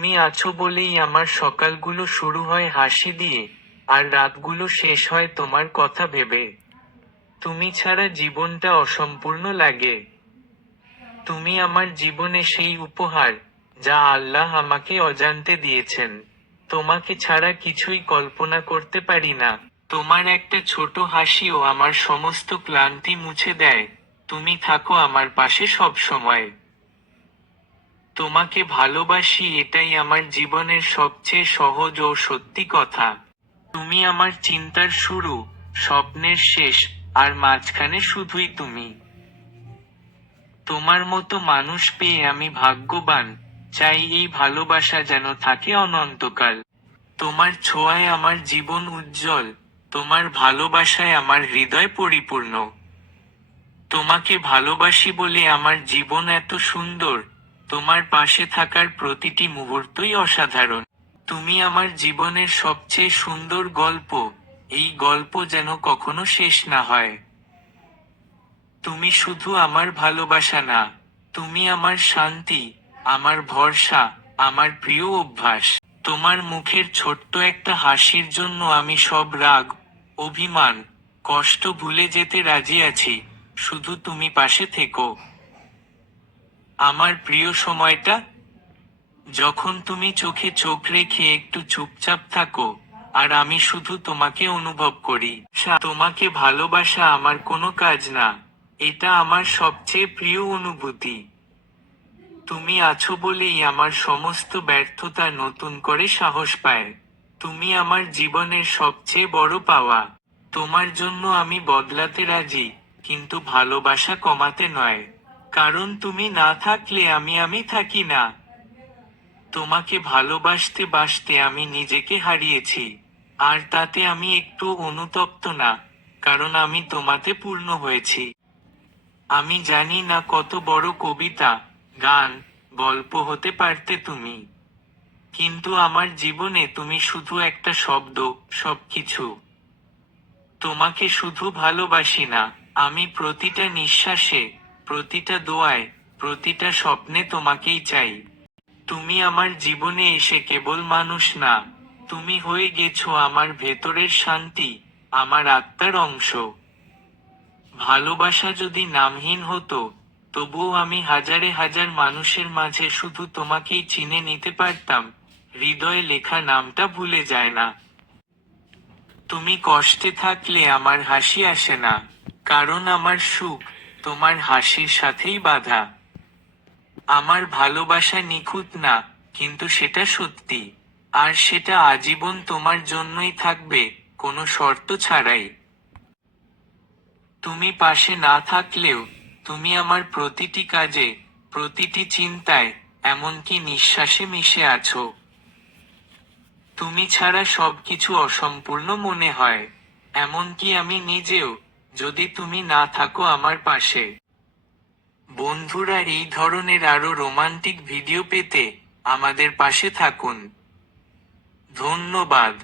তুমি আছো বলেই আমার সকালগুলো শুরু হয় হাসি দিয়ে, আর রাতগুলো শেষ হয় তোমার কথা ভেবে। তুমি ছাড়া জীবনটা অসম্পূর্ণ লাগে। তুমি আমার জীবনে সেই উপহার, যা আল্লাহ আমাকে অজান্তে দিয়েছেন। তোমাকে ছাড়া কিছুই কল্পনা করতে পারি না। তোমার একটা ছোট হাসিও আমার সমস্ত ক্লান্তি মুছে দেয়। তুমি থাকো আমার পাশে সব সময়। তোমাকে ভালোবাসি, এটাই আমার জীবনের সবচেয়ে সহজ ও সত্যি কথা। তুমি আমার চিন্তার শুরু, স্বপ্নের শেষ, আর মাঝখানে শুধুই তুমি। তোমার মতো মানুষ পেয়ে আমি ভাগ্যবান। চাই এই ভালোবাসা যেন থাকে অনন্তকাল। তোমার ছোঁয়ায় আমার জীবন উজ্জ্বল। তোমার ভালোবাসায় আমার হৃদয় পরিপূর্ণ। তোমাকে ভালোবাসি বলে আমার জীবন এত সুন্দর। তোমার পাশে থাকার প্রতিটি মুহূর্তই অসাধারণ। তুমি আমার জীবনের সবচেয়ে সুন্দর গল্প। এই গল্প যেন কখনো শেষ না হয়। তুমি শুধু আমার ভালোবাসা না, তুমি আমার শান্তি, আমার ভরসা, আমার প্রিয় অভ্যাস। তোমার মুখের ছোট্ট একটা হাসির জন্য আমি সব রাগ, অভিমান, কষ্ট ভুলে যেতে রাজি আছি। শুধু তুমি পাশে থেকো। আমার প্রিয় সময়টা, যখন তুমি চোখে চোখ রেখে একটু চুপচাপ থাকো, আর আমি শুধু তোমাকে অনুভব করি। তোমাকে ভালোবাসা আমার কোনো কাজ না, এটা আমার সবচেয়ে প্রিয় অনুভূতি। তুমি আছো বলেই আমার সমস্ত ব্যর্থতা নতুন করে সাহস পায়। তুমি আমার জীবনের সবচেয়ে বড় পাওয়া। তোমার জন্য আমি বদলাতে রাজি, কিন্তু ভালোবাসা কমাতে নয়। কারণ তুমি না থাকলে আমি থাকি না। তোমাকে ভালোবাসতে বাসতে আমি নিজেকে হারিয়েছি। আর তাতে আমি একটু অনুতপ্ত না, কারণ আমি তোমাতে পূর্ণ হয়েছি। আমি জানি না কত বড় কবিতা, গান, গল্প হতে পারতে তুমি। কিন্তু আমার জীবনে তুমি শুধু একটা শব্দ, সবকিছু। তোমাকে শুধু ভালোবাসি না, আমি প্রতিটা নিঃশ্বাসে, প্রতিটা দোয়ায়, প্রতিটা স্বপ্নে তোমাকেই চাই। তুমি আমার জীবনে এসে কেবল মানুষ না, তুমি হয়ে গেছো আমার ভেতরের শান্তি, আমার আত্মার অংশ। ভালোবাসা যদি নামহীন হতো, তবুও আমি হাজারে হাজার মানুষের মাঝে শুধু তোমাকেই চিনে নিতে পারতাম। হৃদয়ে লেখা নামটা ভুলে যায় না। তুমি কষ্টে থাকলে আমার হাসি আসে না, কারণ আমার সুখ তোমার হাসির সাথেই বাঁধা। আমার ভালোবাসা নিখুঁত না, কিন্তু সেটা সত্যি। আর সেটা আজীবন তোমার জন্যই থাকবে, কোনো শর্ত ছাড়াই। তুমি পাশে না থাকলেও, তুমি আমার প্রতিটি কাজে, প্রতিটি চিন্তায়, এমনকি নিঃশ্বাসে মিশে আছো। তুমি ছাড়া সবকিছু অসম্পূর্ণ মনে হয়। এমনকি আমি নিজেও, যদি তুমি না থাকো আমার পাশে। বন্ধুরা, এই ধরনের আরো রোমান্টিক ভিডিও পেতে আমাদের পাশে থাকুন। ধন্যবাদ।